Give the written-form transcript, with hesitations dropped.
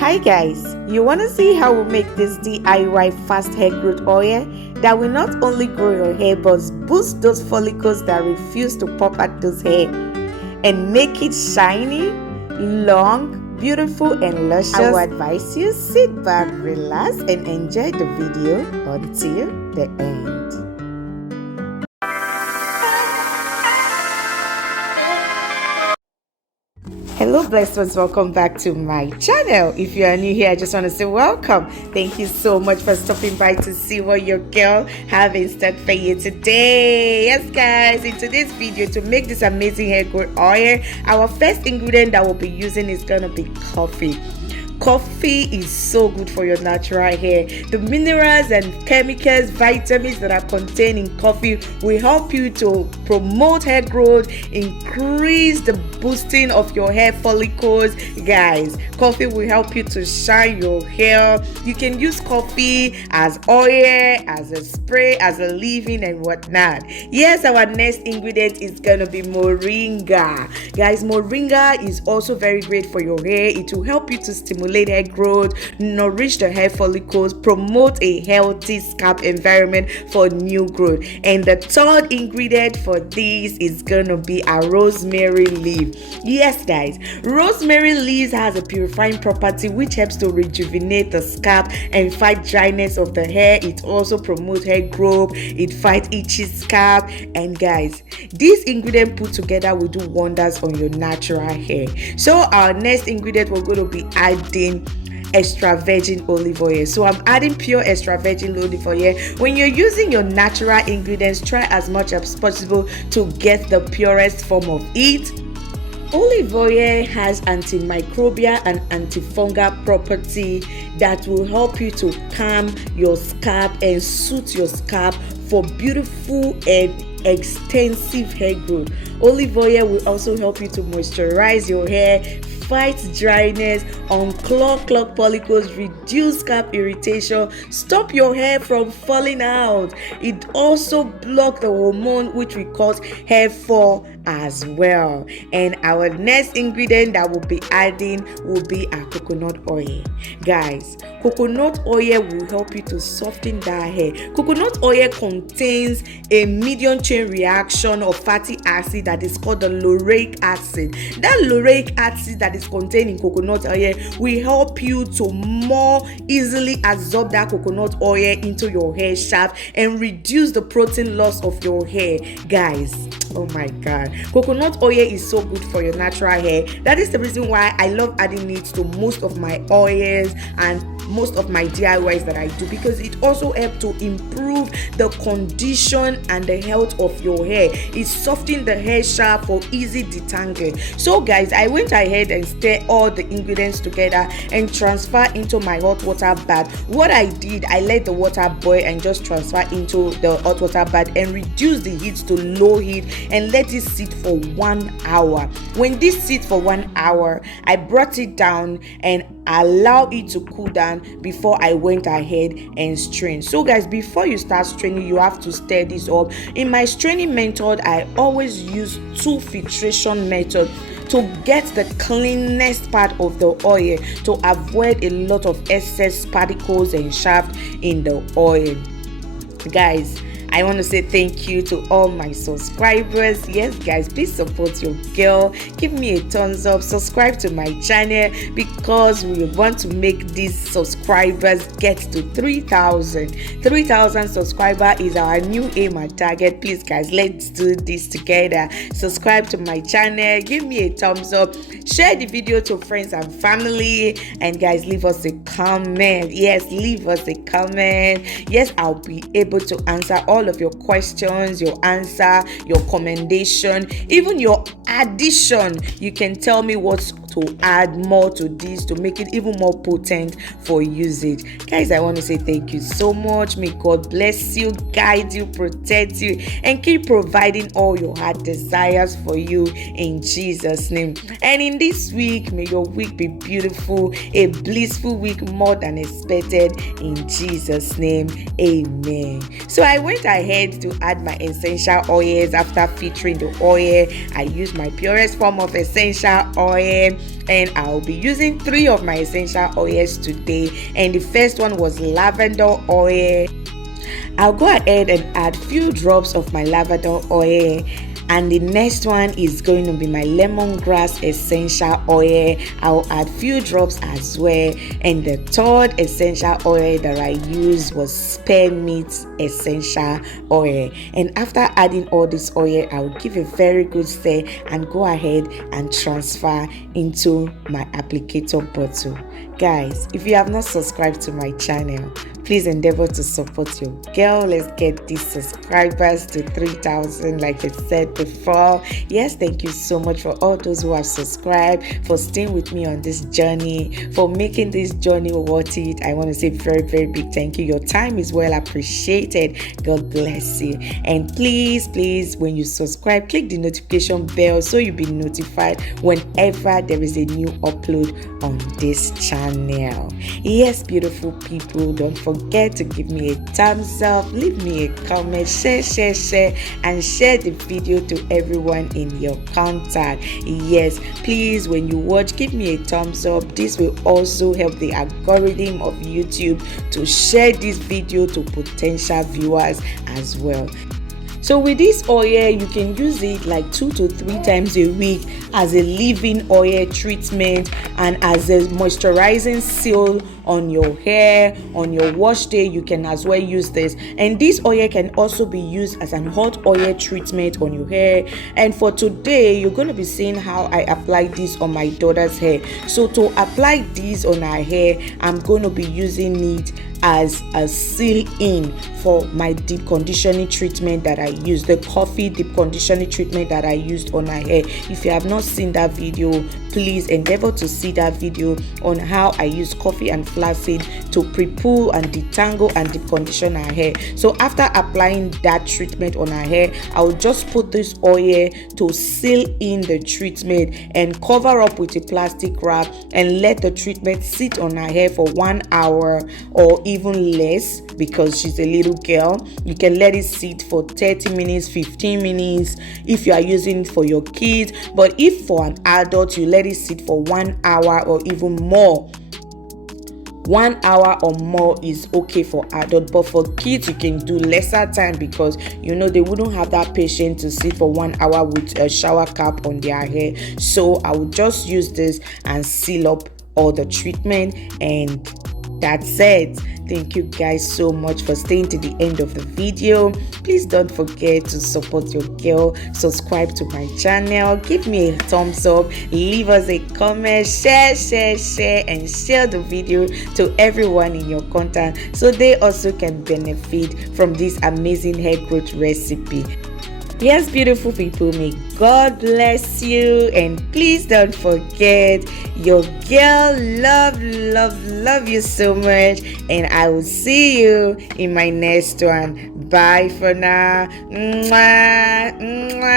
Hi guys, you want to see how we make this DIY fast hair growth oil that will not only grow your hair but boost those follicles that refuse to pop at those hair and make it shiny, long, beautiful and luscious. I would advise you sit back, relax and enjoy the video until the end. Hello blessed ones, welcome back to my channel. If you are new here, I just want to say welcome. Thank you so much for stopping by to see what your girl have in stock for you today. Yes guys, in today's video, to make this amazing hair growth oil, our first ingredient that we'll be using is gonna be coffee. Coffee is so good for your natural hair. The minerals and chemicals, vitamins that are contained in coffee will help you to promote hair growth, increase the boosting of your hair follicles. Guys, coffee will help you to shine your hair. You can use coffee as oil, as a spray, as a leave-in and whatnot. Yes, our next ingredient is gonna be moringa. Guys, moringa is also very great for your hair. It will help you to stimulate hair growth, nourish the hair follicles, promote a healthy scalp environment for new growth. And the third ingredient for this is gonna be a rosemary leaf. Yes guys, rosemary leaves has a purifying property which helps to rejuvenate the scalp and fight dryness of the hair. It also promotes hair growth, it fights itchy scalp, and guys, this ingredient put together will do wonders on your natural hair. So our next ingredient, we're going to be adding extra virgin olive oil. So I'm adding pure extra virgin olive oil. When you're using your natural ingredients, try as much as possible to get the purest form of it. Olive oil has antimicrobial and antifungal property that will help you to calm your scalp and suit your scalp for beautiful and extensive hair growth. Olive oil will also help you to moisturize your hair, fight dryness, unclog follicles, reduce scalp irritation, stop your hair from falling out. It also blocks the hormone which we call hair fall as well. And our next ingredient that we'll be adding will be a coconut oil. Guys, coconut oil will help you to soften that hair. Coconut oil contains a medium chain reaction of fatty acid that is called the lauric acid. That lauric acid that is contained in coconut oil will help you to more easily absorb that coconut oil into your hair shaft and reduce the protein loss of your hair. Guys, oh my god, coconut oil is so good for your natural hair. That is the reason why I love adding it to most of my oils and most of my DIYs that I do, because it also helps to improve the condition and the health of your hair. It softens the hair shaft for easy detangling. So guys, I went ahead and stirred all the ingredients together and transfer into my hot water bath. What I did, I let the water boil and just transfer into the hot water bath and reduce the heat to low heat and let it sit for 1 hour. When this sits for 1 hour, I brought it down and allow it to cool down before I went ahead and strain. So guys, before you start straining, you have to stir this up. In my straining method, I always use 2 filtration methods to get the cleanest part of the oil, to avoid a lot of excess particles and shaft in the oil. Guys, I want to say thank you to all my subscribers. Yes guys, please support your girl, give me a thumbs up, subscribe to my channel, because we want to make these subscribers get to 3,000 subscriber is our new aim and target. Please guys, let's do this together. Subscribe to my channel, give me a thumbs up, share the video to friends and family, and guys, leave us a comment. Yes, leave us a comment. Yes, I'll be able to answer all of your questions, your answer, your commendation, even your addition. You can tell me what to add more to this to make it even more potent for usage. Guys, I want to say thank you so much. May God bless you, guide you, protect you, and keep providing all your heart desires for you in Jesus' name. And in this week, may your week be beautiful, a blissful week, more than expected, in Jesus' name. Amen. So I went ahead to add my essential oils. After filtering the oil, I used my purest form of essential oil. and I'll be using 3 of my essential oils today. And the first one was lavender oil. I'll go ahead and add few drops of my lavender oil, and the next one is going to be my lemongrass essential oil. I'll add few drops as well. And the third essential oil that I used was spearmint essential oil. And after adding all this oil, I'll give a very good stir and go ahead and transfer into my applicator bottle. Guys, if you have not subscribed to my channel, please endeavor to support your girl. Let's get these subscribers to 3,000 like I said before. Yes, thank you so much for all those who have subscribed, for staying with me on this journey, for making this journey worth it. I want to say very, very big thank you. Your time is well appreciated. God bless you. And please, when you subscribe, click the notification bell so you'll be notified whenever there is a new upload on this channel. Yes, beautiful people, don't forget to give me a thumbs up, leave me a comment, share, and share the video to everyone in your contact. Yes, please, when you watch, give me a thumbs up. This will also help the algorithm of YouTube to share this video to potential viewers as well. So with this oil, you can use it like 2 to 3 times a week as a leave-in oil treatment and as a moisturizing seal on your hair. On your wash day, you can as well use this. And this oil can also be used as an hot oil treatment on your hair. And for today, you're going to be seeing how I apply this on my daughter's hair. So to apply this on her hair, I'm going to be using it as a seal-in for my deep conditioning treatment that I used, the coffee deep conditioning treatment that I used on her hair. If you have not seen that video, please endeavor to see that video on how I use coffee and flaxseed to pre-pull and detangle and deep condition her hair. So after applying that treatment on her hair, I will just put this oil to seal in the treatment and cover up with a plastic wrap and let the treatment sit on her hair for 1 hour or even less, because she's a little girl. You can let it sit for 30 minutes, 15 minutes if you are using it for your kids. But if for an adult, you let it sit for 1 hour or even more. 1 hour or more is okay for adult, but for kids you can do lesser time, because you know they wouldn't have that patience to sit for 1 hour with a shower cap on their hair. So I will just use this and seal up all the treatment, and that's it. Thank you guys so much for staying to the end of the video. Please don't forget to support your girl. Subscribe to my channel, give me a thumbs up, leave us a comment, share, and share the video to everyone in your contact so they also can benefit from this amazing hair growth recipe. Yes, beautiful people, may God bless you, and please don't forget, your girl love you so much, and I will see you in my next one. Bye for now. Mwah, mwah.